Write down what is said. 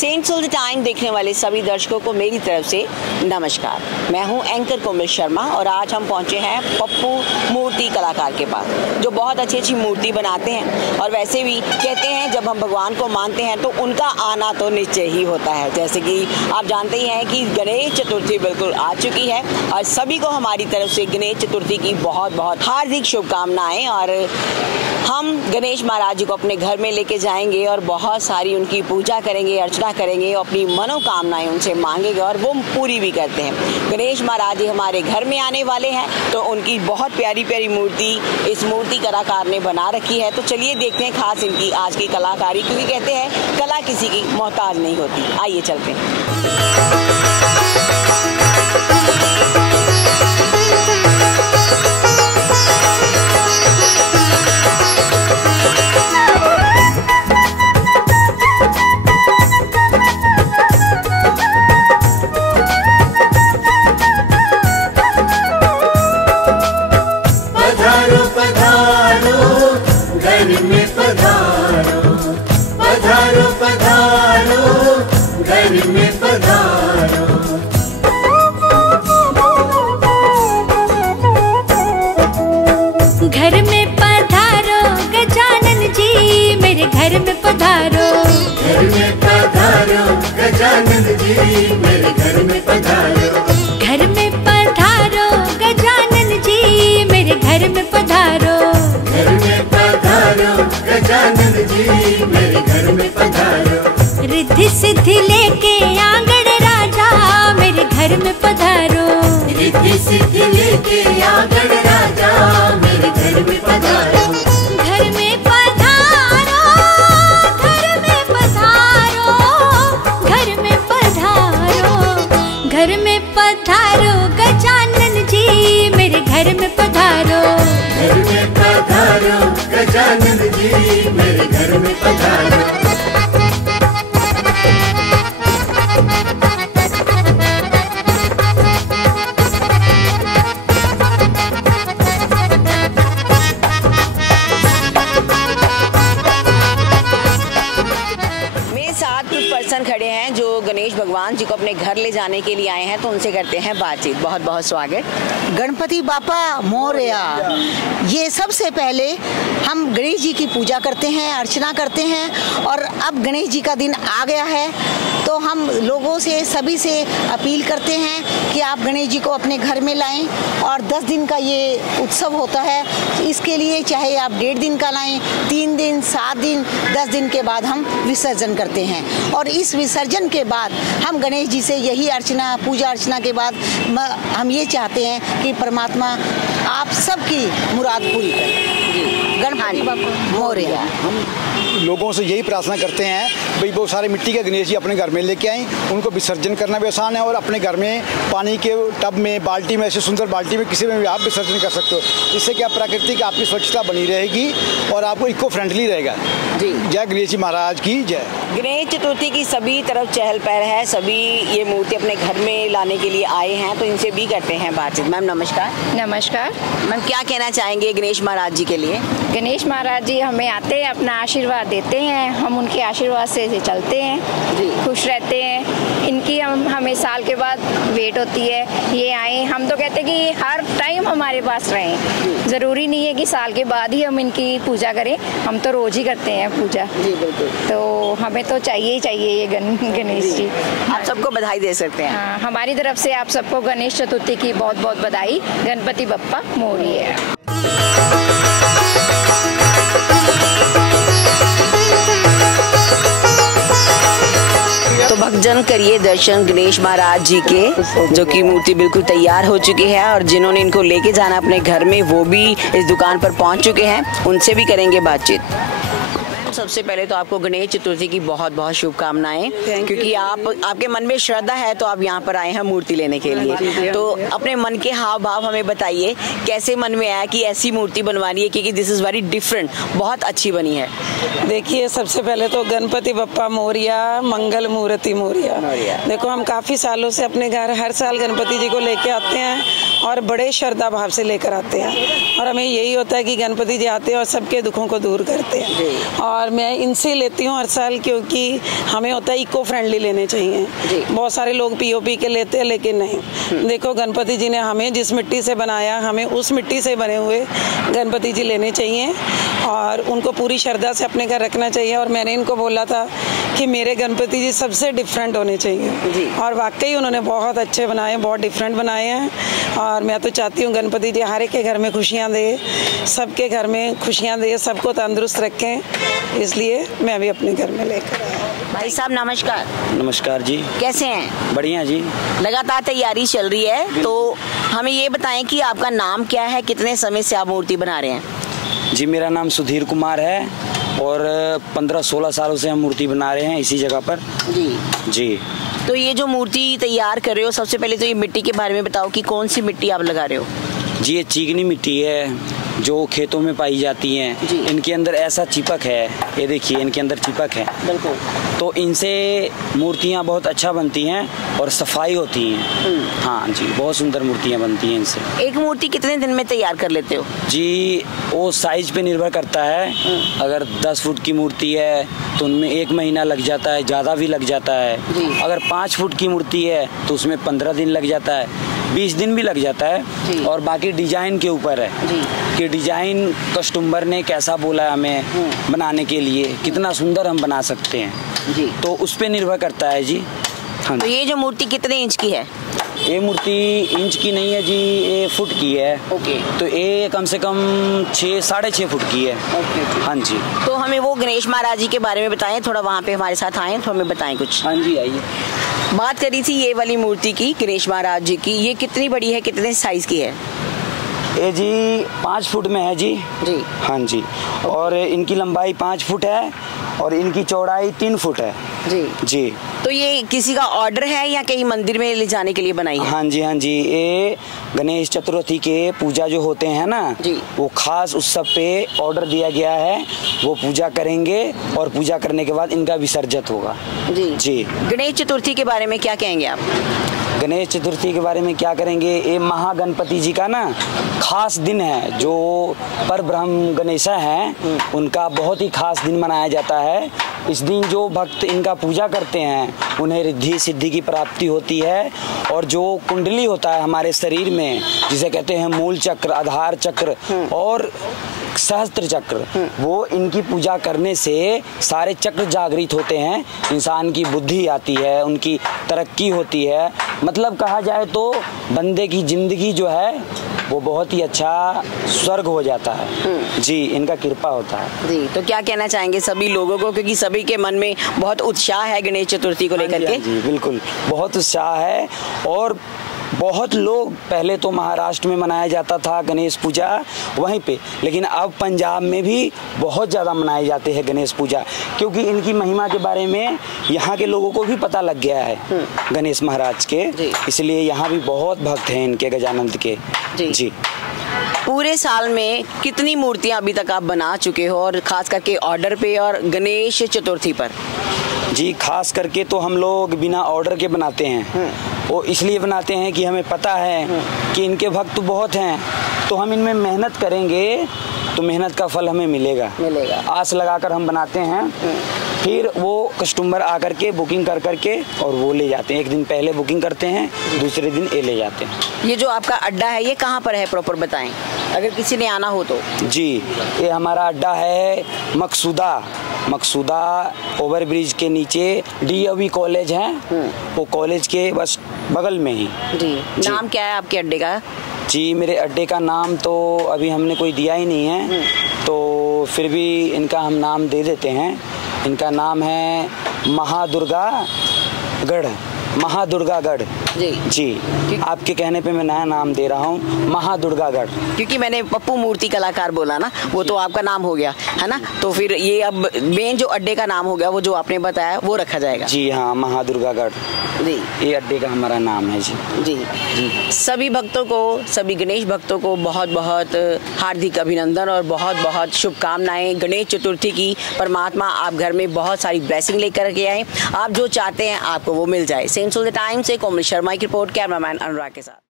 Cents of the time देखने वाले सभी दर्शकों को मेरी तरफ से नमस्कार। मैं हूं एंकर कोमल शर्मा और आज हम पहुंचे हैं पप्पू मूर्ति कलाकार के पास, जो बहुत अच्छी मूर्ति बनाते हैं। और वैसे भी कहते हैं जब हम भगवान को मानते हैं तो उनका आना तो निश्चय ही होता है। जैसे कि आप जानते ही हैं कि गणेश चतुर्थी बिल्कुल आ चुकी है और सभी को हमारी तरफ से गणेश चतुर्थी की बहुत बहुत हार्दिक शुभकामनाएं। और हम गणेश महाराज जी को अपने घर में लेके जाएंगे और बहुत सारी उनकी पूजा करेंगे, अर्चना करेंगे, अपनी मनोकामनाएं उनसे मांगेंगे और वो पूरी भी करते हैं। गणेश महाराज जी हमारे घर में आने वाले हैं तो उनकी बहुत प्यारी प्यारी मूर्ति इस मूर्ति कलाकार ने बना रखी है। तो चलिए देखते हैं खास इनकी आज की कलाकारी, क्योंकि कहते हैं कला किसी की मोहताज नहीं होती। आइए चलते हैं। घर में पधारो गजानन जी, मेरे घर में पधारो। घर में पधारो गजानन जी, मेरे घर में पधारो। घर में पधारो गजानन जी, मेरे घर में पधारो। घर में पधारो गजानन जी, मेरे घर में पधारो। रिद्धि सिद्धि लेके आंगण राजा, मेरे घर में पधारो। रिद्धि सिद्धि लेके आंगण राजा, मेरे घर में पधारो। घर में पधारो, घर में पधारो, घर में पधारो। घर में पधारो गजानन जी, मेरे घर में पधारो। घर में पधारो गजानन जी, मेरे घर में पधारो। खड़े हैं जो गणेश भगवान जी को अपने घर ले जाने के लिए आए हैं, तो उनसे करते हैं बातचीत। बहुत बहुत स्वागत। गणपति बापा मोरया। ये सबसे पहले हम गणेश जी की पूजा करते हैं, अर्चना करते हैं और अब गणेश जी का दिन आ गया है तो हम लोगों से सभी से अपील करते हैं कि आप गणेश जी को अपने घर में लाएं। और 10 दिन का ये उत्सव होता है, इसके लिए चाहे आप 1.5 दिन का लाएं, 3 दिन, 7 दिन, 10 दिन के बाद हम विसर्जन करते हैं। और इस विसर्जन के बाद हम गणेश जी से यही अर्चना, पूजा अर्चना के बाद हम ये चाहते हैं कि परमात्मा आप सबकी मुराद पूरी करें। गणपति बापा मोरया। हम लोगों से यही प्रार्थना करते हैं भाई वो सारे मिट्टी के गणेश जी अपने घर में लेके आएँ, उनको विसर्जन करना भी आसान है और अपने घर में पानी के टब में, बाल्टी में, ऐसे सुंदर बाल्टी में किसी में भी आप विसर्जन कर सकते हो। इससे क्या प्राकृतिक आपकी स्वच्छता बनी रहेगी और आपको इको फ्रेंडली रहेगा। जी जय गणेश जी महाराज की जय। गणेश चतुर्थी की सभी तरफ चहल पहल है, सभी ये मूर्ति अपने घर में लाने के लिए आए हैं, तो इनसे भी करते हैं बातचीत। मैम नमस्कार। नमस्कार मैम, क्या कहना चाहेंगे गणेश महाराज जी के लिए? गणेश महाराज जी हमें आते हैं, अपना आशीर्वाद देते हैं, हम उनके आशीर्वाद से चलते हैं जी, खुश रहते हैं। इनकी हमें साल के बाद वेट होती है, ये आए। हम तो कहते हैं कि हर टाइम हमारे पास रहें, ज़रूरी नहीं है कि साल के बाद ही हम इनकी पूजा करें, हम तो रोज़ ही करते हैं पूजा जी। बिल्कुल, तो हमें तो चाहिए ही चाहिए ये गणेश जी। आप सबको बधाई दे सकते हैं। हाँ, हमारी तरफ से आप सबको गणेश चतुर्थी की बहुत बहुत बधाई। गणपति बप्पा मोरया। तो भक्तजन करिए दर्शन गणेश महाराज जी के, जो कि मूर्ति बिल्कुल तैयार हो चुकी है और जिन्होंने इनको लेके जाना अपने घर में वो भी इस दुकान पर पहुंच चुके हैं, उनसे भी करेंगे बातचीत। सबसे पहले तो आपको गणेश चतुर्थी की बहुत बहुत शुभकामनाएं, क्योंकि आपके मन में श्रद्धा है तो आप यहाँ पर आए हैं मूर्ति लेने के लिए। तो अपने मन के हाव भाव हमें बताइए, कैसे मन में आया कि ऐसी मूर्ति बनवानी है, क्योंकि दिस इज वेरी डिफरेंट, बहुत अच्छी बनी है। देखिए, सबसे पहले तो गणपति बप्पा मोरया, मंगल मूर्ति मोरया। देखो, हम काफी सालों से अपने घर हर साल गणपति जी को लेके आते हैं और बड़े श्रद्धा भाव से लेकर आते हैं, और हमें यही होता है कि गणपति जी आते हैं और सबके दुखों को दूर करते हैं। और और मैं इनसे लेती हूँ हर साल, क्योंकि हमें होता है इको फ्रेंडली लेने चाहिए। बहुत सारे लोग पीओपी के लेते हैं, लेकिन नहीं। देखो गणपति जी ने हमें जिस मिट्टी से बनाया, हमें उस मिट्टी से बने हुए गणपति जी लेने चाहिए और उनको पूरी श्रद्धा से अपने घर रखना चाहिए। और मैंने इनको बोला था कि मेरे गणपति जी सबसे डिफरेंट होने चाहिए, और वाकई उन्होंने बहुत अच्छे बनाए, बहुत डिफरेंट बनाए हैं। और मैं तो चाहती हूँ गणपति जी हर एक के घर में खुशियाँ दे, सबके घर में खुशियाँ दे, सबको तंदुरुस्त रखें, इसलिए मैं भी अपने घर में लेकर आया। भाई साहब नमस्कार। नमस्कार जी। कैसे हैं? बढ़िया जी। लगातार तैयारी चल रही है, तो हमें ये बताएं कि आपका नाम क्या है, कितने समय से आप मूर्ति बना रहे हैं? जी मेरा नाम सुधीर कुमार है और 15-16 सालों से हम मूर्ति बना रहे हैं इसी जगह पर। जी। तो ये जो मूर्ति तैयार कर रहे हो, सबसे पहले तो ये मिट्टी के बारे में बताओ कि कौन सी मिट्टी आप लगा रहे हो? जी ये चीकनी मिट्टी है जो खेतों में पाई जाती हैं। इनके अंदर ऐसा चिपक है, ये देखिए इनके अंदर चिपक है। बिल्कुल। तो इनसे मूर्तियाँ बहुत अच्छा बनती हैं और सफाई होती हैं। हाँ जी, बहुत सुंदर मूर्तियाँ बनती हैं इनसे। एक मूर्ति कितने दिन में तैयार कर लेते हो? जी वो साइज पे निर्भर करता है। अगर 10 फुट की मूर्ति है तो उनमें 1 महीना लग जाता है, ज़्यादा भी लग जाता है। अगर 5 फुट की मूर्ति है तो उसमें 15 दिन लग जाता है, 20 दिन भी लग जाता है। और बाकी डिजाइन के ऊपर है कि डिजाइन कस्टमर ने कैसा बोला है हमें बनाने के लिए, कितना सुंदर हम बना सकते हैं जी, तो उस पे निर्भर करता है जी। हाँ। तो ये जो मूर्ति कितने इंच की है? ये मूर्ति इंच की नहीं है जी, ये फुट की है। ओके। तो ये कम से कम 6-6.5 फुट की है। ओके। हाँ जी। तो हमें वो गणेश महाराज जी के बारे में बताएं, थोड़ा वहाँ पे हमारे साथ आए तो हमें बताएं कुछ। हाँ जी आइए। बात करी थी ये वाली मूर्ति की, गणेश महाराज जी की, ये कितनी बड़ी है, कितने साइज की है? ये जी 5 फुट में है जी। हाँ जी। और इनकी लंबाई 5 फुट है और इनकी चौड़ाई 3 फुट है जी। तो ये किसी का ऑर्डर है या कहीं मंदिर में ले जाने के लिए बनाई है? हाँ जी। ये गणेश चतुर्थी के पूजा जो होते हैं ना जी, वो खास उत्सव पे ऑर्डर दिया गया है। वो पूजा करेंगे और पूजा करने के बाद इनका विसर्जन होगा जी। गणेश चतुर्थी के बारे में क्या कहेंगे आप? गणेश चतुर्थी के बारे में क्या करेंगे, ये महागणपति जी का ना खास दिन है। जो परब्रह्म गणेशा हैं उनका बहुत ही खास दिन मनाया जाता है। इस दिन जो भक्त इनका पूजा करते हैं उन्हें रिद्धि सिद्धि की प्राप्ति होती है। और जो कुंडली होता है हमारे शरीर में, जिसे कहते हैं मूल चक्र, आधार चक्र और सहस्त्र चक्र, वो इनकी पूजा करने से सारे चक्र जागृत होते हैं। इंसान की बुद्धि आती है, उनकी तरक्की होती है। मतलब कहा जाए तो बंदे की जिंदगी जो है वो बहुत ही अच्छा स्वर्ग हो जाता है जी, इनका कृपा होता है जी। तो क्या कहना चाहेंगे सभी लोगों को, क्योंकि सभी के मन में बहुत उत्साह है गणेश चतुर्थी को लेकर के? जी बिल्कुल, बहुत उत्साह है। और बहुत लोग, पहले तो महाराष्ट्र में मनाया जाता था गणेश पूजा वहीं पे, लेकिन अब पंजाब में भी बहुत ज़्यादा मनाए जाते हैं गणेश पूजा, क्योंकि इनकी महिमा के बारे में यहाँ के लोगों को भी पता लग गया है गणेश महाराज के। इसलिए यहाँ भी बहुत भक्त हैं इनके, गजानंद के जी। पूरे साल में कितनी मूर्तियाँ अभी तक आप बना चुके हो, और खास करके ऑर्डर पे और गणेश चतुर्थी पर? जी खास करके तो हम लोग बिना ऑर्डर के बनाते हैं। वो इसलिए बनाते हैं कि हमें पता है कि इनके भक्त बहुत हैं, तो हम इनमें मेहनत करेंगे तो मेहनत का फल हमें मिलेगा। आस लगाकर हम बनाते हैं, फिर वो कस्टमर आकर के बुकिंग कर करके और वो ले जाते हैं। एक दिन पहले बुकिंग करते हैं, दूसरे दिन ये ले जाते हैं। ये जो आपका अड्डा है ये कहाँ पर है, प्रॉपर बताएं अगर किसी ने आना हो तो। जी ये हमारा अड्डा है मकसूदा ओवरब्रिज के नीचे DAV कॉलेज है, वो कॉलेज के बस बगल में ही जी। नाम क्या है आपके अड्डे का? जी मेरे अड्डे का नाम तो अभी हमने कोई दिया ही नहीं है, तो फिर भी इनका हम नाम दे देते हैं। इनका नाम है महादुर्गागढ़ जी। आपके कहने पे मैं नया नाम दे रहा हूँ, महादुर्गागढ़। क्योंकि मैंने पप्पू मूर्ति कलाकार बोला ना, वो तो आपका नाम हो गया है ना, तो फिर ये अब मेन जो अड्डे का नाम हो गया वो जो आपने बताया वो रखा जाएगा जी। हाँ महादुर्गागढ़ जी, ये अड्डे का हमारा नाम है जी। सभी भक्तों को, सभी गणेश भक्तों को बहुत बहुत हार्दिक अभिनंदन और बहुत बहुत शुभकामनाएं गणेश चतुर्थी की। परमात्मा आप घर में बहुत सारी ब्लेसिंग लेकर के आए, आप जो चाहते हैं आपको वो मिल जाए। सेंस ऑफ द टाइम से कोमल शर्मा की रिपोर्ट, कैमरामैन अनुराग के साथ।